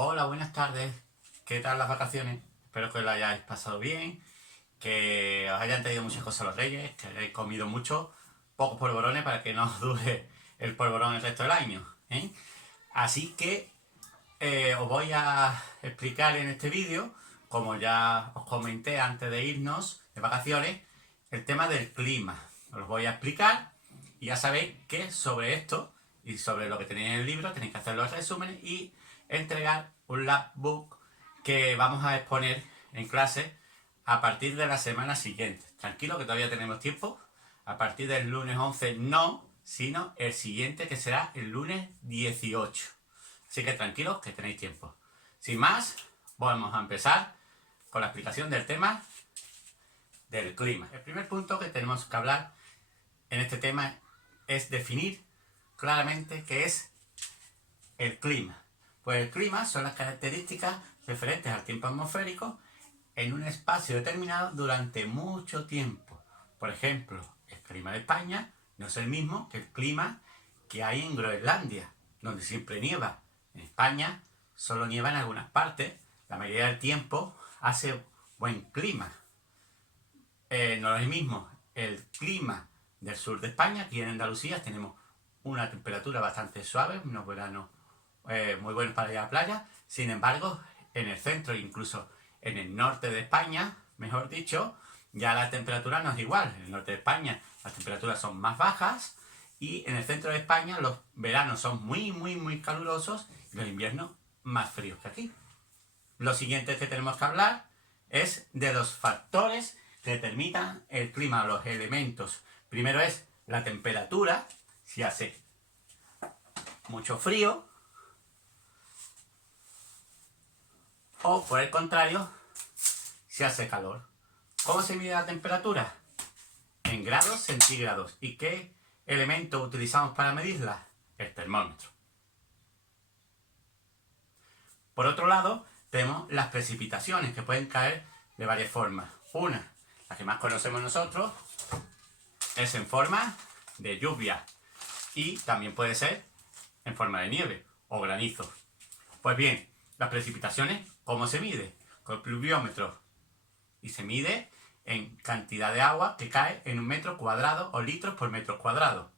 Hola, buenas tardes. ¿Qué tal las vacaciones? Espero que lo hayáis pasado bien, que os hayan traído muchas cosas los reyes, que hayáis comido mucho, pocos polvorones para que no os dure el polvorón el resto del año, ¿eh? Así que os voy a explicar en este vídeo, como ya os comenté antes de irnos de vacaciones, el tema del clima. Os lo voy a explicar y ya sabéis que sobre esto y sobre lo que tenéis en el libro tenéis que hacer los resúmenes y entregar un labbook que vamos a exponer en clase a partir de la semana siguiente. Tranquilo que todavía tenemos tiempo. A partir del lunes 11 no, sino el siguiente, que será el lunes 18. Así que tranquilos que tenéis tiempo. Sin más, vamos a empezar con la explicación del tema del clima. El primer punto que tenemos que hablar en este tema es definir claramente qué es el clima. Pues el clima son las características referentes al tiempo atmosférico en un espacio determinado durante mucho tiempo. Por ejemplo, el clima de España no es el mismo que el clima que hay en Groenlandia, donde siempre nieva. En España solo nieva en algunas partes, la mayoría del tiempo hace buen clima. No es el mismo el clima del sur de España. Aquí en Andalucía tenemos una temperatura bastante suave, unos veranos muy buenos para ir a la playa. Sin embargo, en el centro e incluso en el norte de España, mejor dicho, ya la temperatura no es igual. En el norte de España las temperaturas son más bajas y en el centro de España los veranos son muy calurosos y los inviernos más fríos que aquí. Lo siguiente que tenemos que hablar es de los factores que determinan el clima, los elementos. Primero es la temperatura, si hace mucho frío, o por el contrario, si hace calor. ¿Cómo se mide la temperatura? En grados centígrados. ¿Y qué elemento utilizamos para medirla? El termómetro. Por otro lado, tenemos las precipitaciones, que pueden caer de varias formas. Una, la que más conocemos nosotros, es en forma de lluvia y también puede ser en forma de nieve o granizo. Pues bien, las precipitaciones, ¿cómo se mide? Con el pluviómetro. Y se mide en cantidad de agua que cae en un metro cuadrado o litros por metro cuadrado.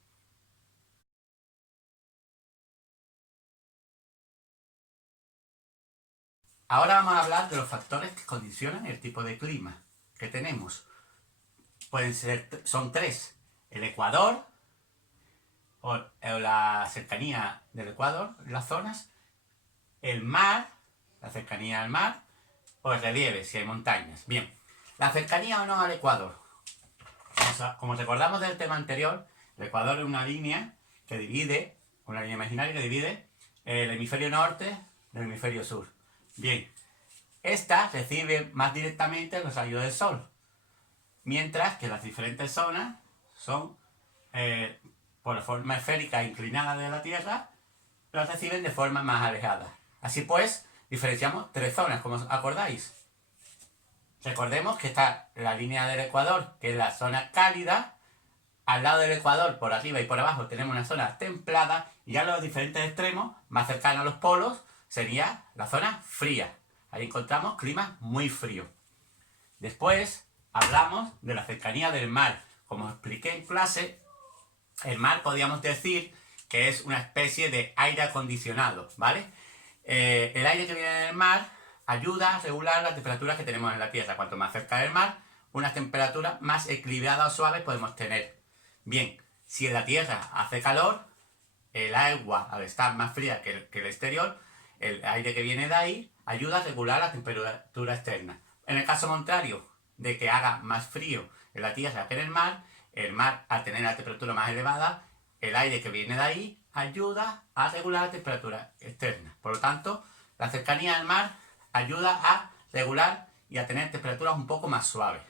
Ahora vamos a hablar de los factores que condicionan el tipo de clima que tenemos. Son tres: el Ecuador, o la cercanía del Ecuador, las zonas, el mar, la cercanía al mar, o el relieve, si hay montañas. Bien, la cercanía o no al Ecuador. Como recordamos del tema anterior, el Ecuador es una línea que divide, una línea imaginaria que divide el hemisferio norte del hemisferio sur. Bien, esta recibe más directamente los rayos del sol, mientras que las diferentes zonas son, por la forma esférica inclinada de la Tierra, los reciben de forma más alejada. Así pues, diferenciamos tres zonas, como os acordáis. Recordemos que está la línea del Ecuador, que es la zona cálida. Al lado del Ecuador, por arriba y por abajo, tenemos una zona templada. Y a los diferentes extremos, más cercanos a los polos, sería la zona fría. Ahí encontramos climas muy fríos. Después hablamos de la cercanía del mar. Como os expliqué en clase, el mar podríamos decir que es una especie de aire acondicionado, ¿vale? El aire que viene del mar ayuda a regular las temperaturas que tenemos en la Tierra. Cuanto más cerca del mar, unas temperaturas más equilibradas o suaves podemos tener. Bien, si en la Tierra hace calor, el agua, al estar más fría que el exterior, el aire que viene de ahí ayuda a regular la temperatura externa. En el caso contrario, de que haga más frío en la Tierra que en el mar, al tener la temperatura más elevada, el aire que viene de ahí ayuda a regular la temperatura externa. Por lo tanto, la cercanía al mar ayuda a regular y a tener temperaturas un poco más suaves.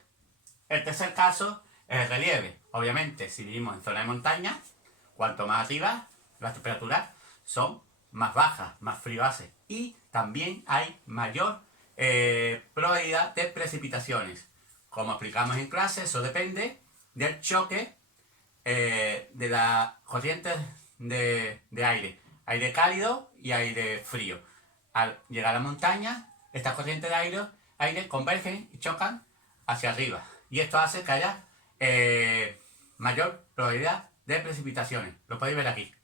El tercer caso es el relieve. Obviamente, si vivimos en zona de montaña, cuanto más arriba, las temperaturas son más bajas, más frío hace. Y también hay mayor probabilidad de precipitaciones. Como explicamos en clase, eso depende del choque de las corrientes de aire. Aire cálido y aire frío. al llegar a la montaña, estas corrientes de aire convergen y chocan hacia arriba. Y esto hace que haya mayor probabilidad de precipitaciones. Lo podéis ver aquí.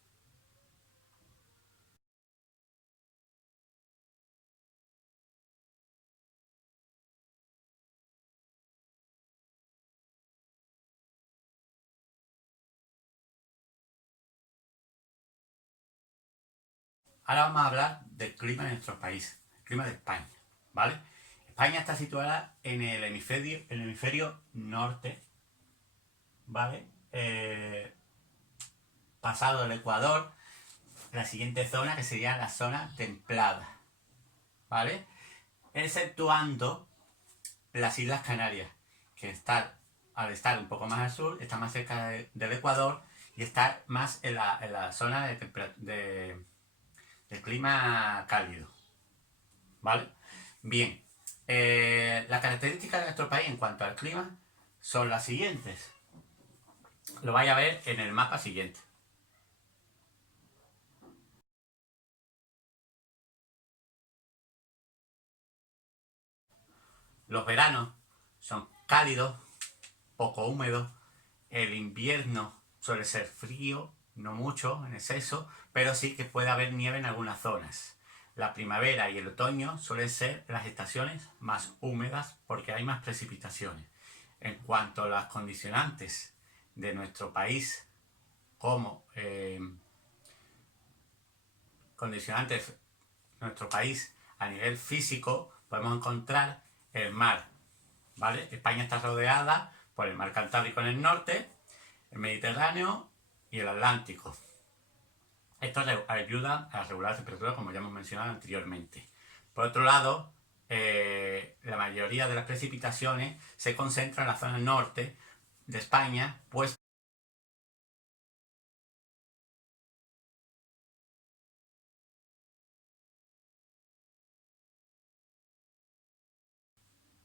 Ahora vamos a hablar del clima de nuestro país, el clima de España, ¿vale? España está situada en el hemisferio norte, ¿vale? Pasado el Ecuador, la siguiente zona que sería la zona templada, ¿vale? Exceptuando las Islas Canarias, que al estar un poco más al sur, está más cerca del Ecuador y está más en la zona de clima cálido, ¿vale? Bien, las características de nuestro país en cuanto al clima son las siguientes. Lo vais a ver en el mapa siguiente. Los veranos son cálidos, poco húmedos. El invierno suele ser frío, no mucho en exceso, pero sí que puede haber nieve en algunas zonas. La primavera y el otoño suelen ser las estaciones más húmedas porque hay más precipitaciones. En cuanto a las condicionantes de nuestro país, como condicionantes de nuestro país a nivel físico, podemos encontrar el mar, ¿vale? España está rodeada por el mar Cantábrico en el norte, el Mediterráneo y el Atlántico. Esto ayuda a regular la temperatura, como ya hemos mencionado anteriormente. Por otro lado, la mayoría de las precipitaciones se concentran en la zona norte de España, pues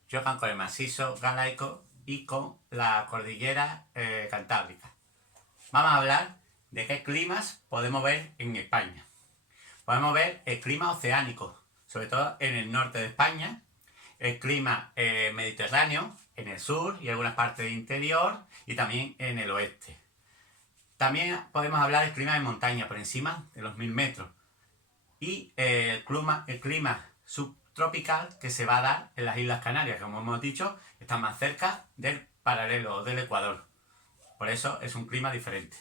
chocan con el macizo galaico y con la cordillera cantábrica. Vamos a hablar de qué climas podemos ver en España. Podemos ver el clima oceánico, sobre todo en el norte de España, el clima mediterráneo en el sur y algunas partes del interior y también en el oeste. También podemos hablar del clima de montaña por encima de los 1000 metros y el clima subtropical que se va a dar en las Islas Canarias, que como hemos dicho, están más cerca del paralelo del Ecuador. Por eso es un clima diferente.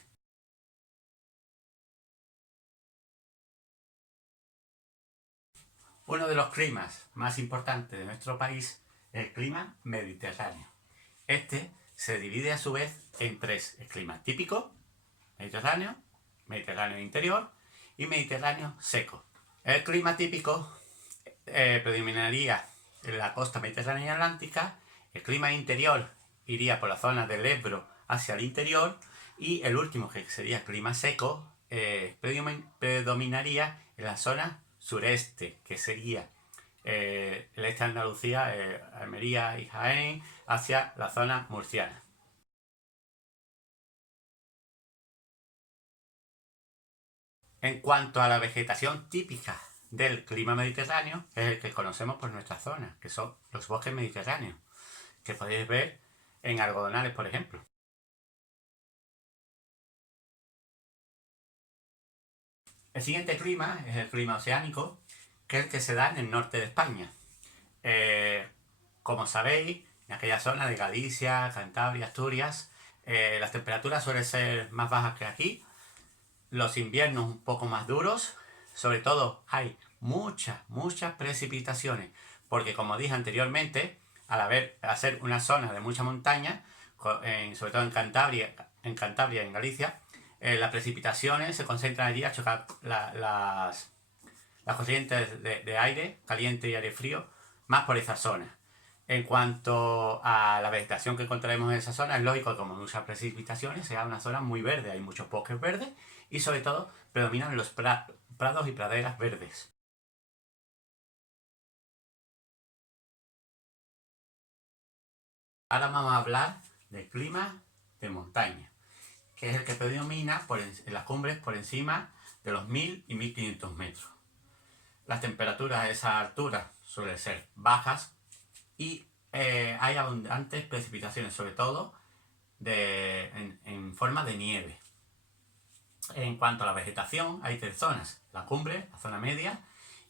Uno de los climas más importantes de nuestro país es el clima mediterráneo. Este se divide a su vez en tres: el clima típico, mediterráneo, mediterráneo interior y mediterráneo seco. El clima típico predominaría en la costa mediterránea y atlántica. El clima interior iría por la zona del Ebro hacia el interior y el último, que sería el clima seco, predominaría en la zona sureste, que sería el este de Andalucía, Almería y Jaén, hacia la zona murciana. En cuanto a la vegetación típica del clima mediterráneo, es el que conocemos por nuestra zona, que son los bosques mediterráneos, que podéis ver en algodonales, por ejemplo. El siguiente clima es el clima oceánico, que es el que se da en el norte de España. Como sabéis, en aquella zona de Galicia, Cantabria, Asturias, las temperaturas suelen ser más bajas que aquí, los inviernos un poco más duros, sobre todo hay muchas precipitaciones, porque como dije anteriormente, al ser una zona de mucha montaña, sobre todo en Cantabria y en Galicia, las precipitaciones se concentran allí a chocar las corrientes de aire caliente y aire frío más por esa zona. En cuanto a la vegetación que encontraremos en esa zona, es lógico que como muchas precipitaciones sea una zona muy verde, hay muchos bosques verdes y sobre todo predominan los prados y praderas verdes. Ahora vamos a hablar del clima de montaña, que es el que predomina en las cumbres por encima de los 1000 y 1500 metros. las temperaturas a esa altura suelen ser bajas y hay abundantes precipitaciones, sobre todo en forma de nieve. En cuanto a la vegetación, hay 3 zonas: la cumbre, la zona media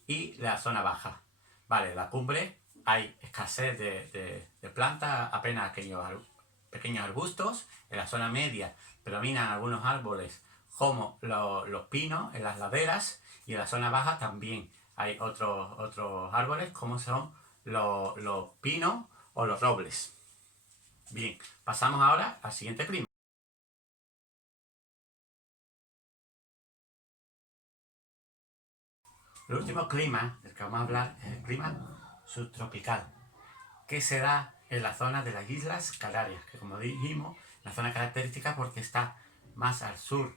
y la zona baja. Vale, en la cumbre hay escasez de plantas, apenas pequeños arbustos. En la zona media predominan algunos árboles como los pinos en las laderas, y en la zona baja también hay otros árboles como son los pinos o los robles. Bien, pasamos ahora al siguiente clima. El último clima del que vamos a hablar es el clima subtropical, que se da en la zona de las Islas Canarias, que, como dijimos, la zona característica porque está más al sur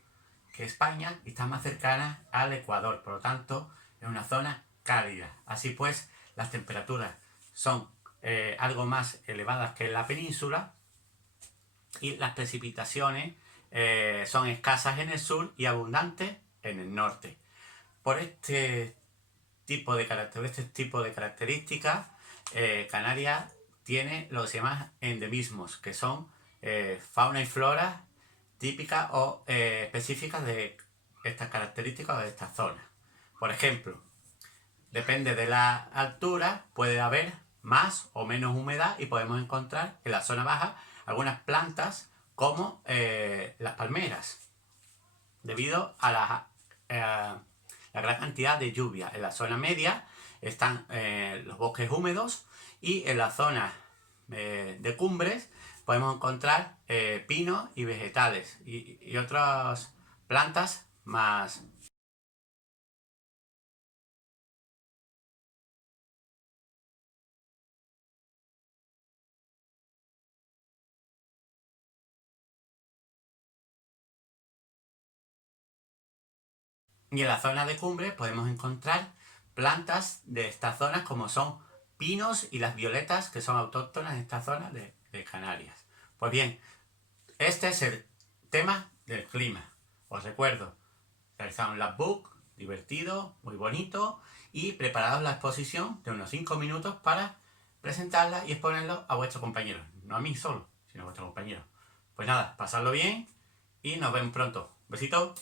que España y está más cercana al Ecuador, por lo tanto es una zona cálida. Así pues, las temperaturas son algo más elevadas que en la península y las precipitaciones son escasas en el sur y abundantes en el norte. Por este tipo de características, Canarias tiene lo que se llama endemismos, que son fauna y flora típicas o específicas de estas características o de estas zonas. Por ejemplo, depende de la altura, puede haber más o menos humedad y podemos encontrar en la zona baja algunas plantas como las palmeras, debido a la gran cantidad de lluvia. En la zona media están los bosques húmedos y en la zona de cumbres podemos encontrar pinos y vegetales y otras plantas más. Y en la zona de cumbre podemos encontrar plantas de estas zonas como son pinos y las violetas, que son autóctonas en esta zona de Canarias. Pues bien, este es el tema del clima. Os recuerdo, realizar un labbook divertido, muy bonito, y preparados la exposición de unos 5 minutos para presentarla y exponerlo a vuestros compañeros. No a mí solo, sino a vuestros compañeros. Pues nada, pasadlo bien y nos vemos pronto. Besitos.